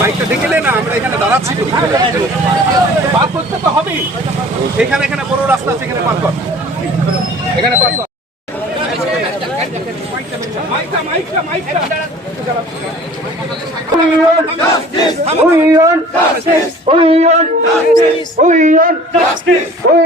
বাইকটা দেখলে না আমরা এখানে দাঁড়াচ্ছি। পার করতে তো হবেই এখানে এখানে বড় রাস্তা আছে এখানে পার কর এখানে পার কর মাইকটা মাইকটা মাইকটা We want justice. We want justice. We want justice. We want justice. We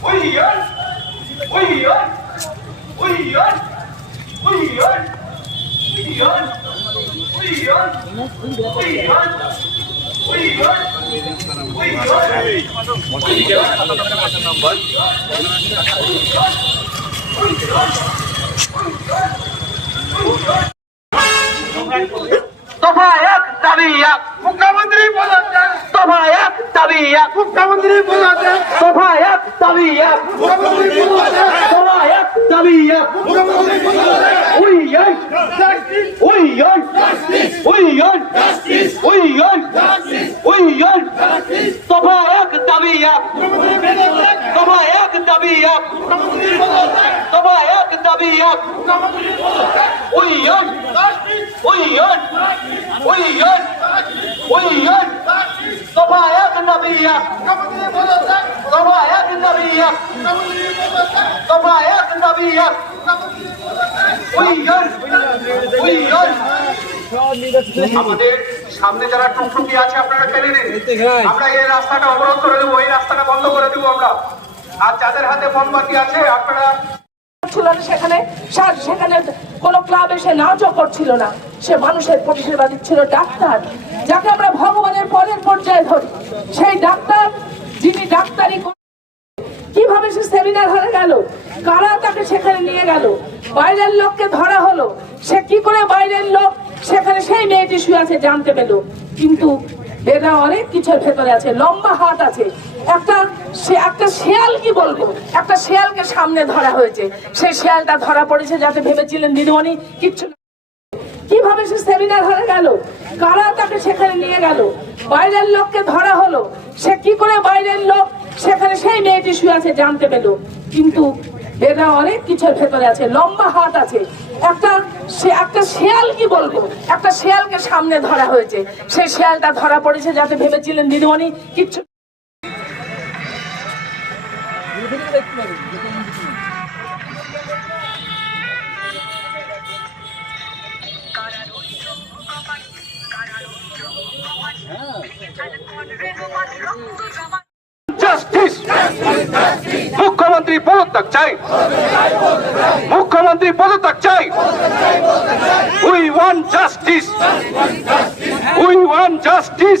Oi, oi! Oi, oi! Oi, oi! Oi, মুখ্যমন্ত্রী বলেছেন তোফা এক দাবি এক মুখ্যমন্ত্রী বলেছেন তোফা الطبيعة شرائع الطبيعة وياي وياي وياي وياي وياي طبائق الطبيعة طبائق الطبيعة طبائق الطبيعة وياي وياي وياي وياي طبائق النبية طبائق আমাদের সামনে যারা টুকটুকি আছে, আপনারা টেনে নিন। আমরা এই রাস্তাটা অবরোধ করে দেবো, এই রাস্তাটা বন্ধ করে দেবো আমরা। আর যাদের হাতে মোমবাতি আছে, আপনারা সেখানে সেখানে কোনো ক্লাব এসে নাচও করছিল না। সে মানুষের পরিষেবা দিচ্ছিল ডাক্তার, যাকে আমরা ভগবানের পরের পর্যায়ে ধরি। সেই ডাক্তার যিনি ডাক্তারি করে- কীভাবে সে সেমিনার হয়ে গেল কারা তাকে সেখানে নিয়ে গেল। বাইরের লোককে ধরা হলো। সে কি করে বাইরের লোক? সেখানে সেই মেয়েটি শুয়ে আছে, জানতে পেল। কিন্তু এটা অনেক কিছুর ভেতরে আছে, লম্বা হাত আছে। একটা সে, একটা শেয়াল কি বলব? একটা শেয়ালকে সামনে ধরা হয়েছে। সেই শেয়ালটা ধরা পড়েছে যাতে ভেবেছিলেন, দিদিমণি, কিচ্ছু। কীভাবে সে সেমিনার হয়ে গেল? কারা তাকে সেখানে নিয়ে গেল? বাইরের লোককে ধরা হলো। সে কি করে বাইরের লোক? সেখানে সেই মেয়েটি শুয়ে আছে, জানতে পেল। কিন্তু এটা অনেক কিছুর ভেতরে আছে লম্বা হাত আছে। একটা সে একটা শেয়াল কি বলব? একটা শেয়ালকে সামনে ধরা হয়েছে। সেই শেয়ালটা ধরা পড়েছে যাতে ভেবেছিলেন দিদিমণি কিচ্ছু জাস্টিস মুখ্যমন্ত্রী পদত্যাগ চাই। মুখ্যমন্ত্রী পদত্যাগ চাই। We want justice we want justice